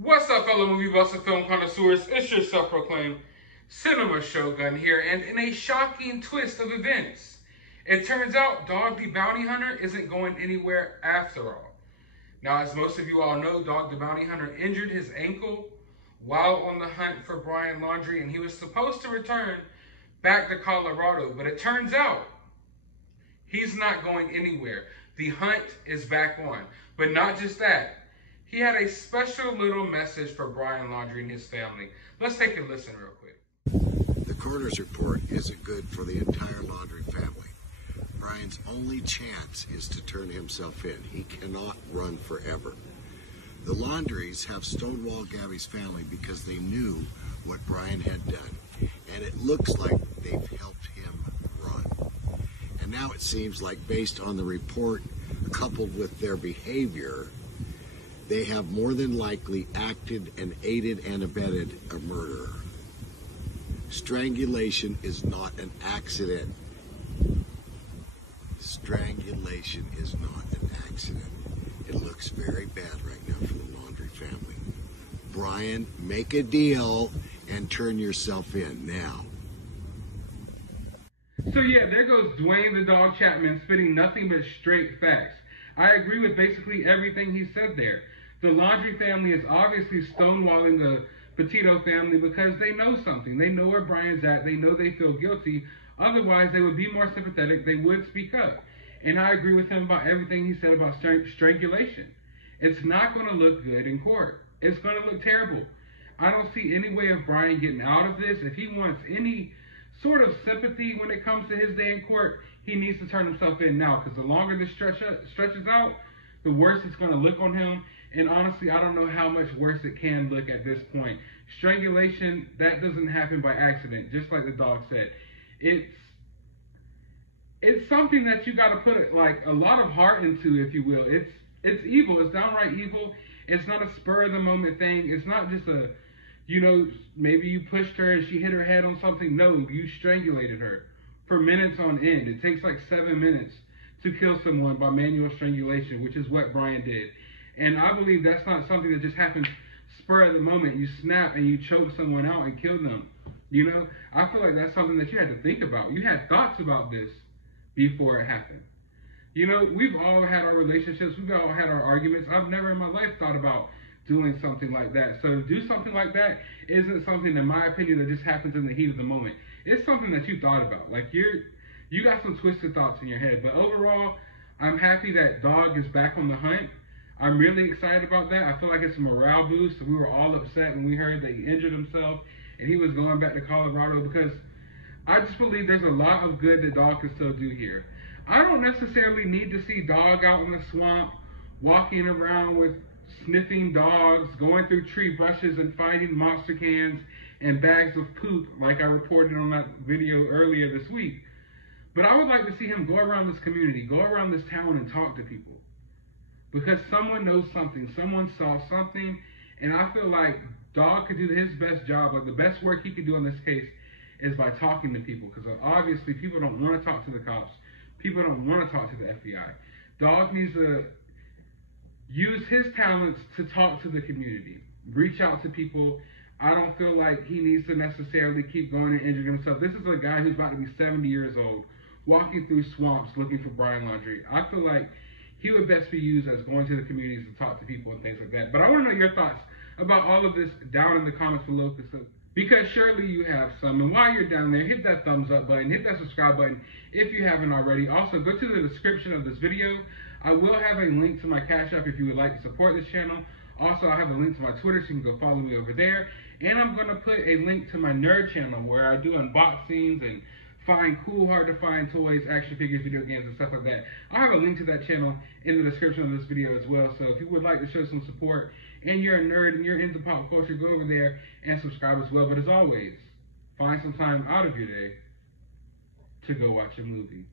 What's up, fellow movie buffs and film connoisseurs? It's your self-proclaimed cinema shogun here, and in a shocking twist of events, it turns out Dog the Bounty Hunter isn't going anywhere after all. Now, as most of you all know, Dog the Bounty Hunter injured his ankle while on the hunt for Brian Laundrie, and he was supposed to return back to Colorado, but it turns out he's not going anywhere. The hunt is back on. But not just that. He had a special little message for Brian Laundrie and his family. Let's take a listen real quick. The coroner's report isn't good for the entire Laundrie family. Brian's only chance is to turn himself in. He cannot run forever. The Laundries have stonewalled Gabby's family because they knew what Brian had done. And it looks like they've helped him run. And now it seems like, based on the report coupled with their behavior, they have more than likely acted and aided and abetted a murder. Strangulation is not an accident. Strangulation is not an accident. It looks very bad right now for the Laundrie family. Brian, make a deal and turn yourself in now. So yeah, there goes Dwayne the Dog Chapman spitting nothing but straight facts. I agree with basically everything he said there. The Laundrie family is obviously stonewalling the Petito family because they know something. They know where Brian's at. They know they feel guilty. Otherwise, they would be more sympathetic. They would speak up. And I agree with him about everything he said about strangulation. It's not going to look good in court. It's going to look terrible. I don't see any way of Brian getting out of this. If he wants any sort of sympathy when it comes to his day in court, he needs to turn himself in now, because the longer this stretches out, the worse it's going to look on him. And honestly, I don't know how much worse it can look at this point. Strangulation, that doesn't happen by accident, just like the dog said. It's something that you got to put like a lot of heart into, if you will. It's evil. It's downright evil. It's not a spur of the moment thing. It's not just a, maybe you pushed her and she hit her head on something. No, you strangulated her for minutes on end. It takes like 7 minutes to kill someone by manual strangulation, which is what Brian did. And I believe that's not something that just happens spur of the moment. You snap and you choke someone out and kill them. I feel like that's something that you had to think about. You had thoughts about this before it happened. We've all had our relationships. We've all had our arguments. I've never in my life thought about doing something like that. So to do something like that isn't something, in my opinion, that just happens in the heat of the moment. It's something that you thought about. Like you got some twisted thoughts in your head. But overall, I'm happy that Dog is back on the hunt. I'm really excited about that. I feel like it's a morale boost. We were all upset when we heard that he injured himself and he was going back to Colorado, because I just believe there's a lot of good that Dog can still do here. I don't necessarily need to see Dog out in the swamp, walking around with sniffing dogs, going through tree brushes and fighting monster cans and bags of poop like I reported on that video earlier this week. But I would like to see him go around this community, go around this town and talk to people. Because someone knows something, someone saw something, and I feel like Dog could do his best job, or the best work he could do in this case is by talking to people, because obviously people don't want to talk to the cops. People don't want to talk to the FBI. Dog needs to use his talents to talk to the community, reach out to people. I don't feel like he needs to necessarily keep going and injuring himself. This is a guy who's about to be 70 years old, walking through swamps looking for Brian Laundrie. I feel like he would best be used as going to the communities to talk to people and things like that. But I want to know your thoughts about all of this down in the comments below, because surely you have some. And while you're down there, hit that thumbs up button, hit that subscribe button if you haven't already. Also, go to the description of this video. I will have a link to my CashApp if you would like to support this channel. Also, I have a link to my Twitter, so you can go follow me over there. And I'm going to put a link to my nerd channel where I do unboxings and find cool, hard-to-find toys, action figures, video games, and stuff like that. I'll have a link to that channel in the description of this video as well. So if you would like to show some support and you're a nerd and you're into pop culture, go over there and subscribe as well. But as always, find some time out of your day to go watch a movie.